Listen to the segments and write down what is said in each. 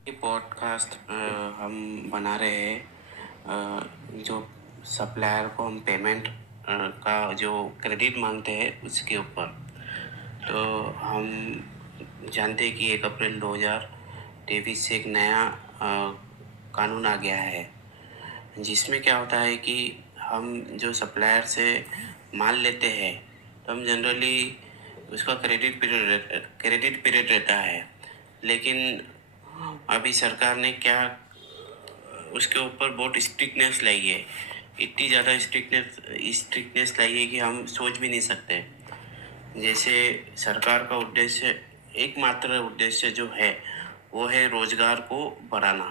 ये पॉडकास्ट हम बना रहे हैं जो सप्लायर को हम पेमेंट का जो क्रेडिट मांगते हैं उसके ऊपर। तो हम जानते हैं कि 1 अप्रैल 2023 से एक नया कानून आ गया है, जिसमें क्या होता है कि हम जो सप्लायर से माल लेते हैं तो हम जनरली उसका क्रेडिट पीरियड रहता है। लेकिन अभी सरकार ने क्या उसके ऊपर बहुत स्ट्रिक्टनेस लाई है। इतनी ज़्यादा स्ट्रिक्टनेस लाई है कि हम सोच भी नहीं सकते। जैसे सरकार का उद्देश्य, एकमात्र उद्देश्य जो है वो है रोजगार को बढ़ाना।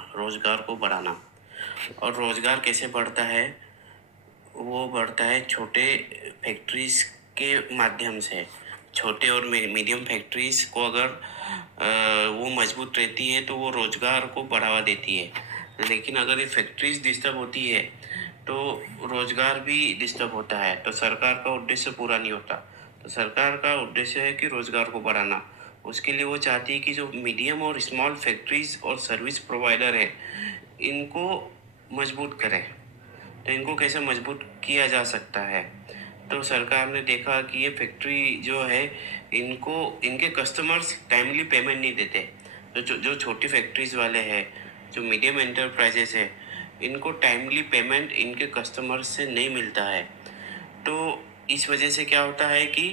और रोजगार कैसे बढ़ता है? वो बढ़ता है छोटे फैक्ट्रीज के माध्यम से। छोटे और मीडियम फैक्ट्रीज को अगर वो मजबूत रहती है तो वो रोजगार को बढ़ावा देती है। लेकिन अगर ये फैक्ट्रीज डिस्टर्ब होती है तो रोजगार भी डिस्टर्ब होता है, तो सरकार का उद्देश्य पूरा नहीं होता। तो सरकार का उद्देश्य है कि रोजगार को बढ़ाना। उसके लिए वो चाहती है कि जो मीडियम और स्मॉल फैक्ट्रीज और सर्विस प्रोवाइडर है इनको मजबूत करें। तो इनको कैसे मजबूत किया जा सकता है? तो सरकार ने देखा कि ये फैक्ट्री जो है इनको इनके कस्टमर्स टाइमली पेमेंट नहीं देते। तो जो छोटी फैक्ट्रीज वाले हैं, जो मीडियम एंटरप्राइजेस है, इनको टाइमली पेमेंट इनके कस्टमर्स से नहीं मिलता है। तो इस वजह से क्या होता है कि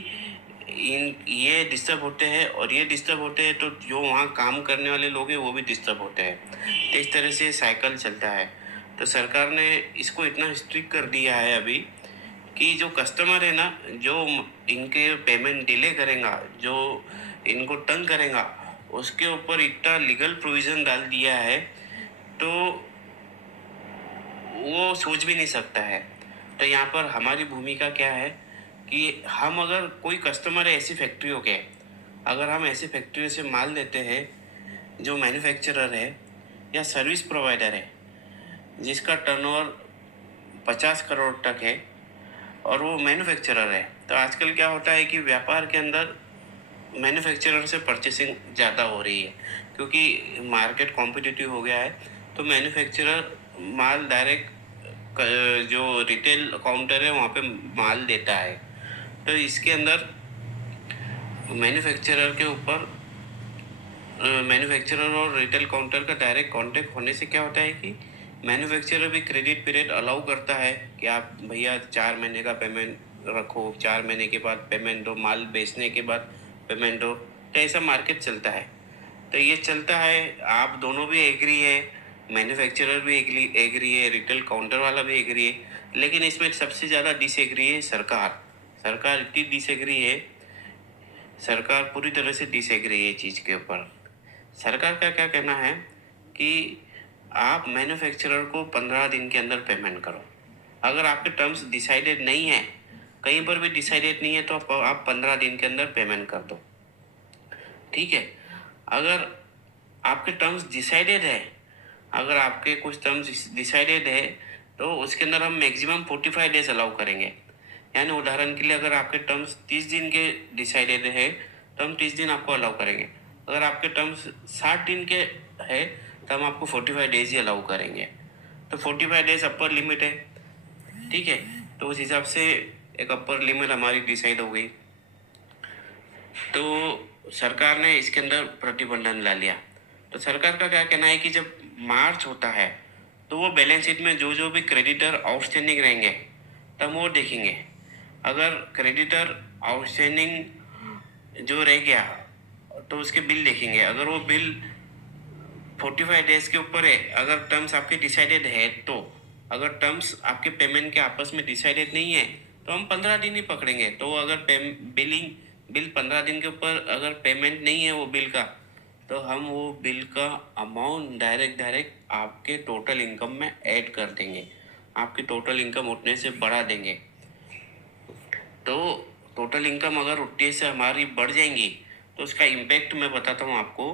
इन ये डिस्टर्ब होते हैं, और ये डिस्टर्ब होते हैं तो जो वहाँ काम करने वाले लोग हैं वो भी डिस्टर्ब होते हैं। तो इस तरह से साइकिल चलता है। तो सरकार ने इसको इतना स्ट्रिक्ट कर दिया है अभी कि जो कस्टमर है ना, जो इनके पेमेंट डिले करेगा, जो इनको तंग करेगा, उसके ऊपर इतना लीगल प्रोविज़न डाल दिया है तो वो सोच भी नहीं सकता है। तो यहाँ पर हमारी भूमिका क्या है कि हम अगर कोई कस्टमर है ऐसी फैक्ट्रियों के, अगर हम ऐसी फैक्ट्रियों से माल लेते हैं जो मैन्युफैक्चरर है या सर्विस प्रोवाइडर है जिसका टर्नओवर 50 करोड़ तक है और वो मैन्युफैक्चरर है, तो आजकल क्या होता है कि व्यापार के अंदर मैन्युफैक्चरर से परचेसिंग ज़्यादा हो रही है क्योंकि मार्केट कॉम्पिटिटिव हो गया है। तो मैन्युफैक्चरर माल डायरेक्ट जो रिटेल काउंटर है वहाँ पे माल देता है। तो इसके अंदर मैन्युफैक्चरर के ऊपर मैन्युफैक्चरर और रिटेल काउंटर का डायरेक्ट कांटेक्ट होने से क्या होता है कि मैन्युफैक्चरर भी क्रेडिट पीरियड अलाउ करता है कि आप भैया 4 महीने का पेमेंट रखो, 4 महीने के बाद पेमेंट दो, माल बेचने के बाद पेमेंट दो। तो ऐसा मार्केट चलता है। तो ये चलता है, आप दोनों भी एग्री है, मैन्युफैक्चरर भी एग्री है, रिटेल काउंटर वाला भी एग्री है। लेकिन इसमें सबसे ज़्यादा डिसएग्री है सरकार। सरकार इतनी डिसएग्री है, सरकार पूरी तरह से डिसएग्री है चीज़ के ऊपर। सरकार का क्या कहना है कि आप मैन्युफैक्चरर को 15 दिन के अंदर पेमेंट करो। अगर आपके टर्म्स डिसाइडेड नहीं है, कहीं पर भी डिसाइडेड नहीं है, तो आप 15 दिन के अंदर पेमेंट कर दो। ठीक है। अगर आपके टर्म्स डिसाइडेड है, अगर आपके कुछ टर्म्स डिसाइडेड है तो उसके अंदर हम मैक्सिमम 45 डेज अलाउ करेंगे। यानी उदाहरण के लिए अगर आपके टर्म्स 30 दिन के डिसाइडेड है तो हम 30 दिन आपको अलाउ करेंगे। अगर आपके टर्म्स 60 दिन के है तो हम आपको 45 डेज ही अलाउ करेंगे। तो 45 डेज अपर लिमिट है। ठीक है। तो उस हिसाब से एक अपर लिमिट हमारी डिसाइड हो गई। तो सरकार ने इसके अंदर प्रतिबंधन ला लिया। तो सरकार का क्या कहना है कि जब मार्च होता है तो वो बैलेंस शीट में जो जो भी क्रेडिटर आउटस्टैंडिंग रहेंगे तब वो देखेंगे। अगर क्रेडिटर आउटस्टैंडिंग जो रह गया तो उसके बिल देखेंगे। अगर वो बिल 45 डेज के ऊपर है, अगर टर्म्स आपके डिसाइडेड है तो, अगर टर्म्स आपके पेमेंट के आपस में डिसाइडेड नहीं है तो हम 15 दिन ही पकड़ेंगे। तो अगर बिल 15 दिन के ऊपर अगर पेमेंट नहीं है वो बिल का, तो हम वो बिल का अमाउंट डायरेक्ट आपके टोटल इनकम में ऐड कर देंगे, आपकी टोटल इनकम उतने से बढ़ा देंगे। तो टोटल इनकम अगर उतने से हमारी बढ़ जाएंगी तो उसका इम्पैक्ट मैं बताता हूँ आपको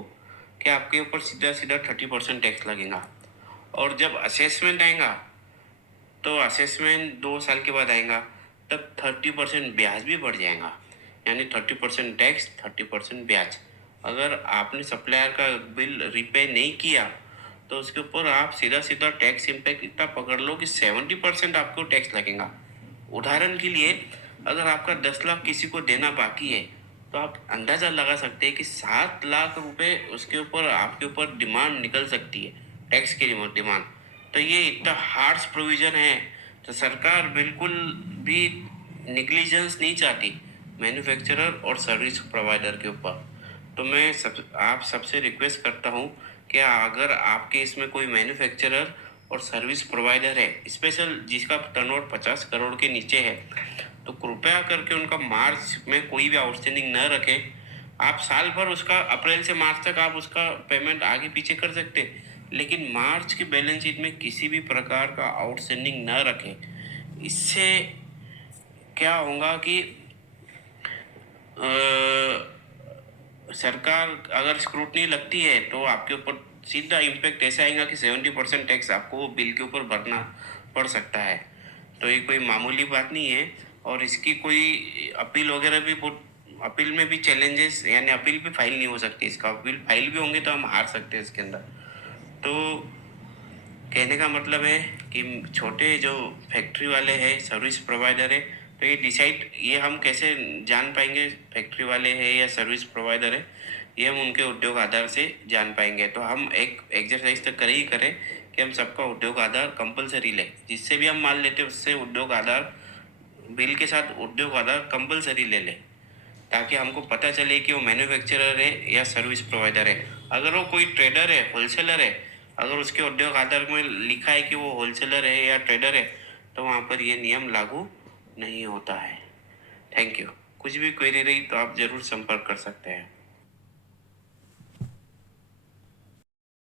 कि आपके ऊपर सीधा सीधा 30% टैक्स लगेगा। और जब असेसमेंट आएगा तो असेसमेंट 2 साल के बाद आएगा, तब 30% ब्याज भी बढ़ जाएगा। यानी 30% टैक्स, 30% ब्याज। अगर आपने सप्लायर का बिल रीपे नहीं किया तो उसके ऊपर आप सीधा सीधा टैक्स इम्पैक्ट इतना पकड़ लो कि 70% आपको टैक्स लगेगा। उदाहरण के लिए, अगर आपका 10 लाख किसी को देना बाकी है तो आप अंदाज़ा लगा सकते हैं कि 7 लाख रुपए उसके ऊपर आपके ऊपर डिमांड निकल सकती है, टैक्स की डिमांड। तो ये इतना हार्श प्रोविज़न है। तो सरकार बिल्कुल भी निग्लिजेंस नहीं चाहती मैन्युफैक्चरर और सर्विस प्रोवाइडर के ऊपर। तो मैं आप सबसे रिक्वेस्ट करता हूँ कि अगर आपके इसमें कोई मैन्युफैक्चरर और सर्विस प्रोवाइडर है, स्पेशल जिसका टर्नओवर 50 करोड़ के नीचे है, तो कृपया करके उनका मार्च में कोई भी आउटस्टैंडिंग न रखें। आप साल भर उसका अप्रैल से मार्च तक आप उसका पेमेंट आगे पीछे कर सकते हैं, लेकिन मार्च की बैलेंस शीट में किसी भी प्रकार का आउटस्टैंडिंग न रखें। इससे क्या होगा कि सरकार अगर स्क्रूटनी लगती है तो आपके ऊपर सीधा इम्पैक्ट ऐसा आएगा कि 70% टैक्स आपको वो बिल के ऊपर भरना पड़ सकता है। तो ये कोई मामूली बात नहीं है। और इसकी कोई अपील वगैरह भी बहुत, अपील में भी चैलेंजेस, यानी अपील भी फाइल नहीं हो सकती। इसका अपील फाइल भी होंगे तो हम हार सकते हैं इसके अंदर। तो कहने का मतलब है कि छोटे जो फैक्ट्री वाले हैं, सर्विस प्रोवाइडर है, तो ये हम कैसे जान पाएंगे फैक्ट्री वाले हैं या सर्विस प्रोवाइडर है? ये हम उनके उद्योग आधार से जान पाएंगे। तो हम एक एक्सरसाइज तो करें ही करें कि हम सबका उद्योग आधार कंपलसरी लें। जिससे भी हम माल लेते हैं उससे उद्योग आधार, बिल के साथ उद्योग आधार कंपलसरी ले लें, ताकि हमको पता चले कि वो मैन्युफैक्चरर है या सर्विस प्रोवाइडर है। अगर वो कोई ट्रेडर है, होलसेलर है, अगर उसके उद्योग आधार में लिखा है कि वो होलसेलर है या ट्रेडर है, तो वहाँ पर ये नियम लागू नहीं होता है। Thank you. कुछ भी क्वेरी रही तो आप ज़रूर संपर्क कर सकते हैं।